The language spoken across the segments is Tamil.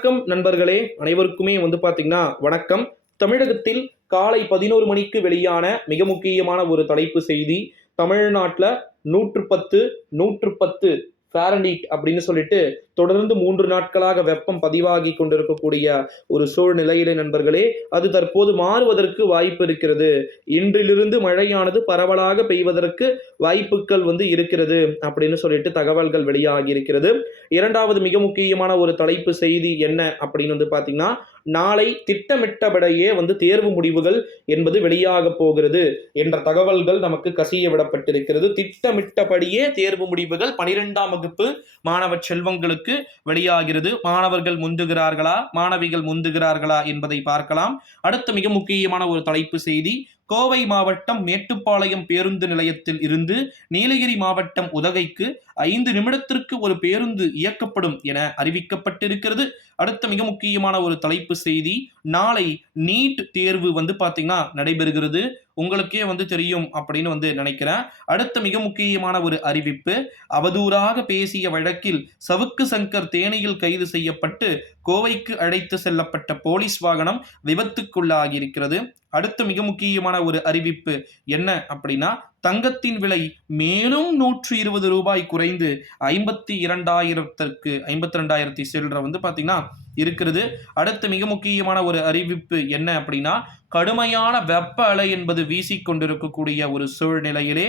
வணக்கம் நண்பர்களே அனைவருக்குமே வந்து பாத்தீங்கன்னா வணக்கம். தமிழகத்தில் காலை பதினோரு மணிக்கு வெளியான மிக முக்கியமான ஒரு தலைப்பு செய்தி தமிழ்நாட்டில் நூற்று பத்து நூற்று பத்து ஃபாரன்ஹீட் அப்படின்னு சொல்லிட்டு தொடர்ந்து மூன்று நாட்களாக வெப்பம் பதிவாகி கொண்டிருக்கக்கூடிய ஒரு சூழ்நிலையிலே நண்பர்களே அது தற்போது மாறுவதற்கு வாய்ப்பு இருக்கிறது. இன்றிலிருந்து மழையானது பரவலாக பெய்வதற்கு வாய்ப்புகள் வந்து இருக்கிறது அப்படின்னு சொல்லிட்டு தகவல்கள் வெளியாகி இருக்கிறது. இரண்டாவது மிக முக்கியமான ஒரு தலைப்பு செய்தி என்ன அப்படின்னு வந்து பார்த்தீங்கன்னா நாளை திட்டமிட்டபடியே வந்து தேர்வு முடிவுகள் என்பது வெளியாக போகிறது என்ற தகவல்கள் நமக்கு கசிய விடப்பட்டிருக்கிறது. திட்டமிட்டபடியே தேர்வு முடிவுகள் பனிரெண்டாம் வகுப்பு மாணவ செல்வங்களுக்கு வெளியாகிறது மாணவர்கள் முந்துகிறார்களா? மாணவிகள் முந்துகிறார்களா என்பதை பார்க்கலாம். அடுத்த மிக முக்கியமான ஒரு தலைப்பு செய்தி. கோவை மாவட்டம் மேட்டுப்பாளையம் பேருந்து நிலையத்தில் இருந்து நீலகிரி மாவட்டம் உதகைக்கு ஐந்து நிமிடத்திற்கு ஒரு பேருந்து இயக்கப்படும் என அறிவிக்கப்பட்டிருக்கிறது. அடுத்த மிக முக்கியமான ஒரு தலைப்பு செய்தி நாளை நீட் தேர்வு வந்து பாத்தீங்கன்னா நடைபெறுகிறது. உங்களுக்கே வந்து தெரியும் அப்படின்னு வந்து நினைக்கிறேன். அடுத்த மிக முக்கியமான ஒரு அறிவிப்பு அவதூறாக பேசிய வழக்கில் சவுக்கு சங்கர் தேனியில் கைது செய்யப்பட்டு கோவைக்கு அழைத்து செல்லப்பட்ட போலீஸ் வாகனம் விபத்துக்குள்ளாகி இருக்கிறது அடுத்த மிக முக்கியமான ஒரு அறிவிப்பு என்ன அப்படின்னா தங்கத்தின் விலை மேலும் நூற்றி இருபது ரூபாய் குறைந்து ஐம்பத்தி இரண்டாயிரத்திற்கு ஐம்பத்தி ரெண்டாயிரத்தி சில்லற வந்து பார்த்தீங்கன்னா இருக்கிறது. அடுத்து மிக முக்கியமான ஒரு அறிவிப்பு என்ன அப்படின்னா கடுமையான வெப்ப அலை என்பது வீசிக்கொண்டிருக்கக்கூடிய ஒரு சூழ்நிலையிலே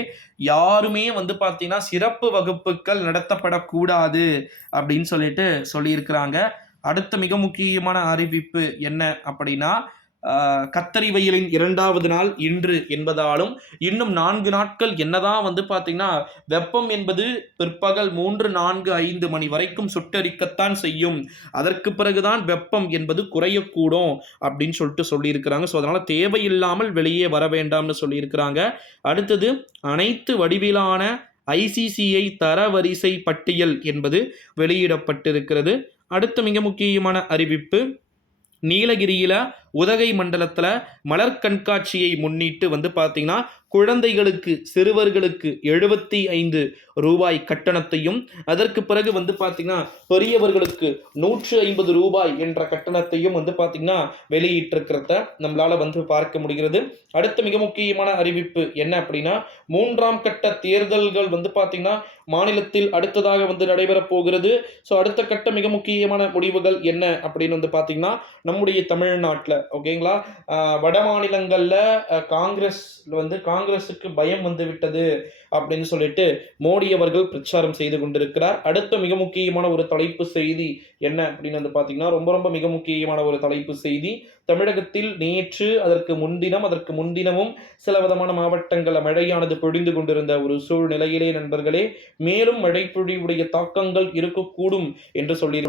யாருமே வந்து பார்த்தீங்கன்னா சிறப்பு வகுப்புகள் நடத்தப்படக்கூடாது அப்படின்னு சொல்லிட்டு சொல்லியிருக்கிறாங்க. அடுத்த மிக முக்கியமான அறிவிப்பு என்ன அப்படின்னா கத்தரி வெயிலின் இரண்டாவது நாள் இன்று என்பதாலும் இன்னும் நான்கு நாட்கள் என்னதான் வந்து பார்த்தீங்கன்னா வெப்பம் என்பது பிற்பகல் மூன்று நான்கு ஐந்து மணி வரைக்கும் சுட்டரிக்கத்தான் செய்யும். அதற்கு பிறகுதான் வெப்பம் என்பது குறையக்கூடும் அப்படின்னு சொல்லிட்டு சொல்லியிருக்கிறாங்க. ஸோ அதனால் தேவையில்லாமல் வெளியே வர வேண்டாம்னு சொல்லியிருக்கிறாங்க. அடுத்தது அனைத்து வடிவிலான ஐசிசிஐ தரவரிசை பட்டியல் என்பது வெளியிடப்பட்டிருக்கிறது. அடுத்த மிக முக்கியமான அறிவிப்பு நீலகிரியில் உதகை மண்டலத்தில் மலர் கண்காட்சியை முன்னிட்டு வந்து பார்த்தீங்கன்னா குழந்தைகளுக்கு சிறுவர்களுக்கு எழுபத்தி ஐந்து ரூபாய் கட்டணத்தையும் அதற்கு பிறகு வந்து பார்த்தீங்கன்னா பெரியவர்களுக்கு நூற்று ஐம்பது ரூபாய் என்ற கட்டணத்தையும் வந்து பார்த்தீங்கன்னா வெளியிட்டிருக்கிறத நம்மளால வந்து பார்க்க முடிகிறது. அடுத்த மிக முக்கியமான அறிவிப்பு என்ன அப்படின்னா மூன்றாம் கட்ட தேர்தல்கள் வந்து பார்த்தீங்கன்னா மாநிலத்தில் அடுத்ததாக வந்து நடைபெறப் போகிறது. ஸோ அடுத்த கட்ட மிக முக்கியமான முடிவுகள் என்ன அப்படின்னு வந்து பார்த்தீங்கன்னா நம்முடைய தமிழ்நாட்டில் ஓகேங்களா? வட மாநிலங்களில் காங்கிரஸ் வந்து காங்கிரஸுக்கு பயம் வந்து விட்டது அப்படின்னு சொல்லிட்டு மோடி அவர்கள் பிரச்சாரம் செய்து கொண்டிருக்கிறார். அடுத்த மிக முக்கியமான ஒரு தலைப்பு செய்தி என்ன அப்படின்னு வந்து பார்த்தீங்கன்னா ரொம்ப ரொம்ப மிக முக்கியமான ஒரு தலைப்பு செய்தி. தமிழகத்தில் நேற்று அதற்கு முன்தினம் அதற்கு முன்தினமும் சில விதமான மாவட்டங்களில் மழையானது பொழிந்து கொண்டிருந்த ஒரு சூழ்நிலையிலே நண்பர்களே மேலும் மழை பொழிவுடைய தாக்கங்கள் இருக்கக்கூடும் என்று சொல்லி